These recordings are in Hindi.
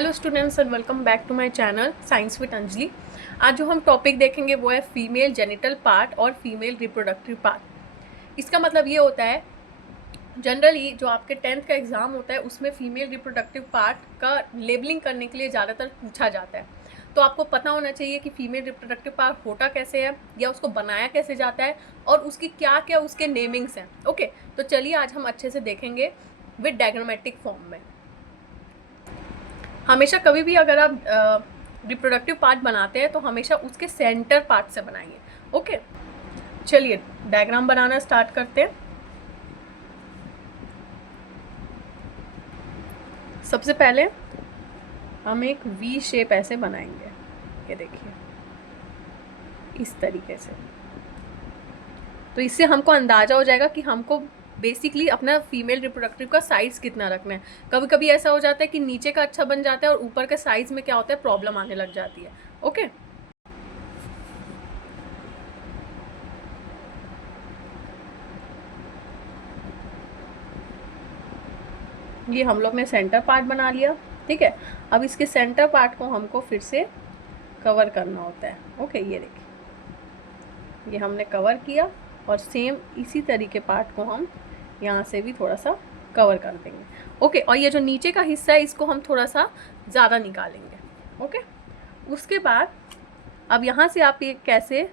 Hello students and welcome back to my channel science with Anjali. आज जो हम टॉपिक देखेंगे वो है फीमेल जेनिटल पार्ट और फीमेल रिप्रोडक्टिव पार्ट। इसका मतलब ये होता है, जनरली जो आपके 10th का एग्ज़ाम होता है उसमें फीमेल रिप्रोडक्टिव पार्ट का लेबलिंग करने के लिए ज़्यादातर पूछा जाता है। तो आपको पता होना चाहिए कि फीमेल रिप्रोडक्टिव पार्ट होता कैसे है या उसको बनाया कैसे जाता है और उसकी क्या क्या उसके नेमिंग्स हैं। ओके, तो चलिए आज हम अच्छे से देखेंगे विद डायग्रामेटिक फॉर्म में। हमेशा कभी भी अगर आप रिप्रोडक्टिव पार्ट बनाते हैं तो हमेशा उसके सेंटर पार्ट से बनाएंगे। ओके, चलिए डायग्राम बनाना स्टार्ट करते हैं। सबसे पहले हम एक वी शेप ऐसे बनाएंगे, ये देखिए इस तरीके से। तो इससे हमको अंदाज़ा हो जाएगा कि हमको बेसिकली अपना फीमेल रिप्रोडक्टिव का साइज़ कितना रखना है। कभी कभी ऐसा हो जाता है कि नीचे का अच्छा बन जाता है और ऊपर के साइज़ में क्या होता है, प्रॉब्लम आने लग जाती है। ओके, ये हम लोग ने सेंटर पार्ट बना लिया। ठीक है, अब इसके सेंटर पार्ट को हमको फिर से कवर करना होता है। ओके, ये देखिए ये हमने कवर किया और सेम इसी तरीके पार्ट को हम यहाँ से भी थोड़ा सा कवर कर देंगे। ओके, और ये जो नीचे का हिस्सा है इसको हम थोड़ा सा ज़्यादा निकालेंगे। ओके, उसके बाद अब यहाँ से आप ये कैसे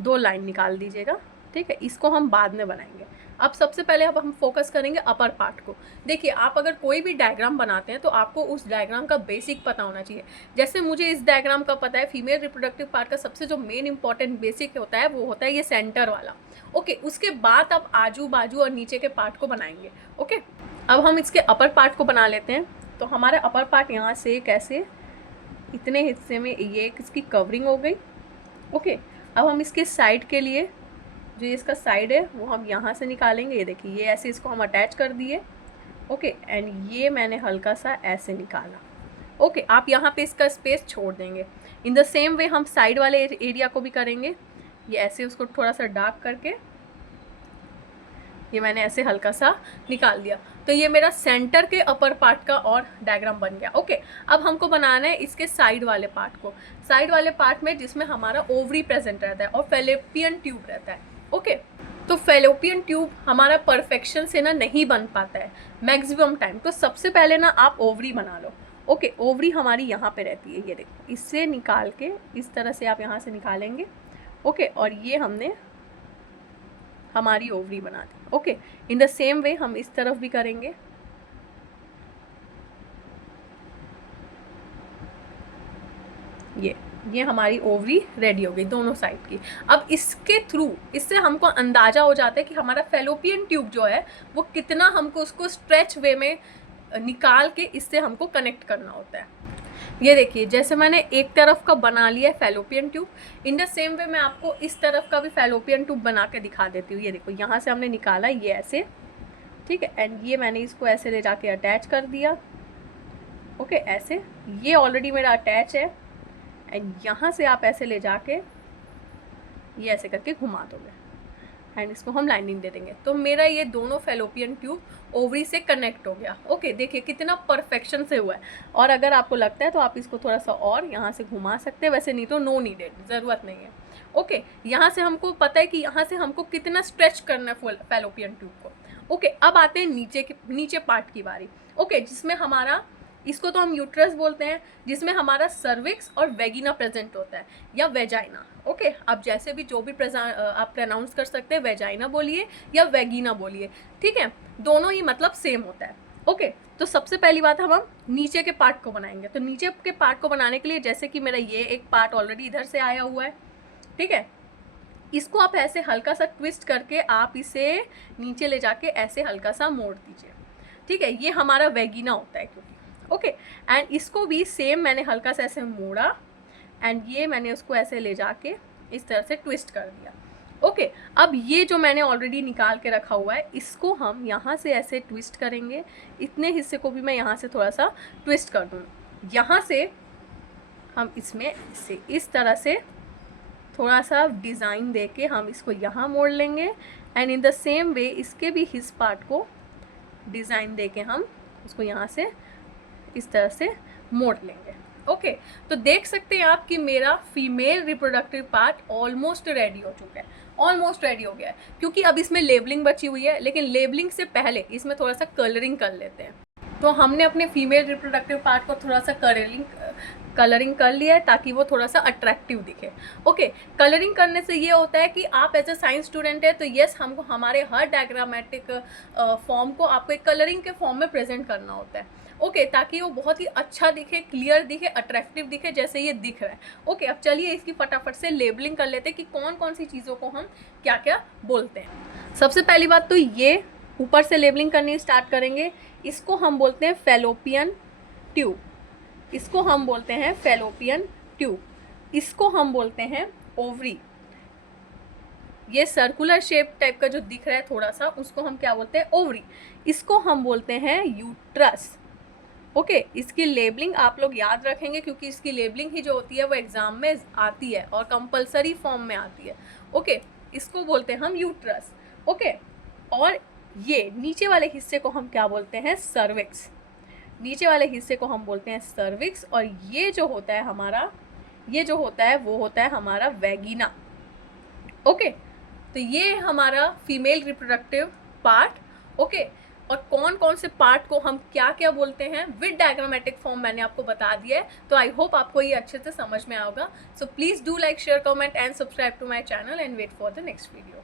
2 लाइन निकाल दीजिएगा। ठीक है, इसको हम बाद में बनाएंगे। अब सबसे पहले अब हम फोकस करेंगे अपर पार्ट को। देखिए, आप अगर कोई भी डायग्राम बनाते हैं तो आपको उस डायग्राम का बेसिक पता होना चाहिए। जैसे मुझे इस डायग्राम का पता है, फीमेल रिप्रोडक्टिव पार्ट का सबसे जो मेन इंपॉर्टेंट बेसिक होता है वो होता है ये सेंटर वाला। ओके, उसके बाद आप आजू बाजू और नीचे के पार्ट को बनाएंगे। ओके, अब हम इसके अपर पार्ट को बना लेते हैं। तो हमारा अपर पार्ट यहाँ से कैसे इतने हिस्से में ये इसकी कवरिंग हो गई। ओके, अब हम इसके साइड के लिए जो इसका साइड है वो हम यहाँ से निकालेंगे। ये देखिए ये ऐसे इसको हम अटैच कर दिए। ओके, एंड ये मैंने हल्का सा ऐसे निकाला। ओके, आप यहाँ पे इसका स्पेस छोड़ देंगे। इन द सेम वे हम साइड वाले एरिया को भी करेंगे। ये ऐसे उसको थोड़ा सा डार्क करके ये मैंने ऐसे हल्का सा निकाल दिया। तो ये मेरा सेंटर के अपर पार्ट का और डायग्राम बन गया। ओके, अब हमको बनाना है इसके साइड वाले पार्ट को। साइड वाले पार्ट में जिसमें हमारा ओवरी प्रेजेंट रहता है और फेलोपियन ट्यूब रहता है। ओके, तो फेलोपियन ट्यूब हमारा परफेक्शन से ना नहीं बन पाता है मैक्सिमम टाइम। तो सबसे पहले ना आप ओवरी बना लो। ओके, ओवरी हमारी यहाँ पे रहती है, ये देखो इससे निकाल के इस तरह से आप यहाँ से निकालेंगे। ओके, और ये हमने हमारी ओवरी बना दी। Okay, in the same way हम इस तरफ भी करेंगे। ये हमारी ओवरी रेडी हो गई दोनों साइड की। अब इसके थ्रू इससे हमको अंदाज़ा हो जाता है कि हमारा फेलोपियन ट्यूब जो है वो कितना हमको उसको स्ट्रेच वे में निकाल के इससे हमको कनेक्ट करना होता है। ये देखिए जैसे मैंने एक तरफ का बना लिया है fallopian tube, in the same वे मैं आपको इस तरफ का भी फेलोपियन ट्यूब बना के दिखा देती हूँ। ये देखो यहाँ से हमने निकाला ये ऐसे। ठीक है, एंड ये मैंने इसको ऐसे ले जाके अटैच कर दिया। ओके, ऐसे ये ऑलरेडी मेरा अटैच है एंड यहाँ से आप ऐसे ले जाके ये ऐसे करके घुमा दोगे एंड इसको हम लाइनिंग दे देंगे। तो मेरा ये दोनों फेलोपियन ट्यूब ओवरी से कनेक्ट हो गया। ओके, देखिए कितना परफेक्शन से हुआ है। और अगर आपको लगता है तो आप इसको थोड़ा सा और यहाँ से घुमा सकते हैं, वैसे नहीं तो नो नीडेड, ज़रूरत नहीं है। ओके, यहाँ से हमको पता है कि यहाँ से हमको कितना स्ट्रेच करना है फेलोपियन ट्यूब को। ओके, अब आते हैं नीचे पार्ट की बारी। ओके, जिसमें हमारा इसको तो हम यूट्रस बोलते हैं, जिसमें हमारा सर्विक्स और वेगिना प्रेजेंट होता है या वेजाइना। ओके, आप जैसे भी जो भी आप प्रोनाउंस कर सकते हैं, वेजाइना बोलिए या वेगिना बोलिए। ठीक है, दोनों ही मतलब सेम होता है। ओके, तो सबसे पहली बात हम नीचे के पार्ट को बनाएंगे। तो नीचे के पार्ट को बनाने के लिए जैसे कि मेरा ये एक पार्ट ऑलरेडी इधर से आया हुआ है। ठीक है, इसको आप ऐसे हल्का सा ट्विस्ट करके आप इसे नीचे ले जाके ऐसे हल्का सा मोड़ दीजिए। ठीक है, ये हमारा वेगिना होता है क्योंकि। ओके, एंड इसको भी सेम मैंने हल्का सा ऐसे मोड़ा एंड ये मैंने उसको ऐसे ले जाके इस तरह से ट्विस्ट कर दिया। ओके, अब ये जो मैंने ऑलरेडी निकाल के रखा हुआ है इसको हम यहाँ से ऐसे ट्विस्ट करेंगे। इतने हिस्से को भी मैं यहाँ से थोड़ा सा ट्विस्ट कर दूँ। यहाँ से हम इसमें इस तरह से थोड़ा सा डिज़ाइन दे के हम इसको यहाँ मोड़ लेंगे एंड इन द सेम वे इसके भी हिस्स पार्ट को डिज़ाइन दे के हम उसको यहाँ से इस तरह से मोड़ लेंगे। ओके, तो देख सकते हैं आप कि मेरा female reproductive part almost ready हो चुका है, ऑलमोस्ट रेडी हो गया है, क्योंकि अब इसमें लेबलिंग बची हुई है, लेकिन लेबलिंग से पहले इसमें थोड़ा सा कलरिंग कर लेते हैं। तो हमने अपने फीमेल रिप्रोडक्टिव पार्ट को थोड़ा सा कलरिंग कर लिया है ताकि वो थोड़ा सा अट्रैक्टिव दिखे। ओके, कलरिंग करने से ये होता है कि आप एज अ साइंस स्टूडेंट है तो यस, हमको हमारे हर डायग्रामेटिक फॉर्म को आपको एक कलरिंग के फॉर्म में प्रेजेंट करना होता है। ओके, ताकि वो बहुत ही अच्छा दिखे, क्लियर दिखे, अट्रैक्टिव दिखे, जैसे ये दिख रहा है। ओके, अब चलिए इसकी फटाफट से लेबलिंग कर लेते हैं कि कौन कौन सी चीज़ों को हम क्या क्या बोलते हैं। सबसे पहली बात तो ये ऊपर से लेबलिंग करनी स्टार्ट करेंगे। इसको हम बोलते हैं फैलोपियन ट्यूब, इसको हम बोलते हैं फैलोपियन ट्यूब, इसको हम बोलते हैं ओवरी। ये सर्कुलर शेप टाइप का जो दिख रहा है थोड़ा सा, उसको हम क्या बोलते हैं? ओवरी। इसको हम बोलते हैं यूट्रस। ओके, इसकी लेबलिंग आप लोग याद रखेंगे क्योंकि इसकी लेबलिंग ही जो होती है वो एग्जाम में आती है और कंपलसरी फॉर्म में आती है। ओके, इसको बोलते हैं हम यूट्रस। ओके, और ये नीचे वाले हिस्से को हम क्या बोलते हैं? सर्विक्स। नीचे वाले हिस्से को हम बोलते हैं सर्विक्स, और ये जो होता है हमारा, ये जो होता है वो होता है हमारा वैगिना। ओके, तो ये हमारा फीमेल रिप्रोडक्टिव पार्ट। ओके, और कौन कौन से पार्ट को हम क्या क्या बोलते हैं विद डायग्रामेटिक फॉर्म मैंने आपको बता दिया है। तो आई होप आपको ये अच्छे से समझ में आएगा। So please do like, share, comment and subscribe to my channel and wait for the next video.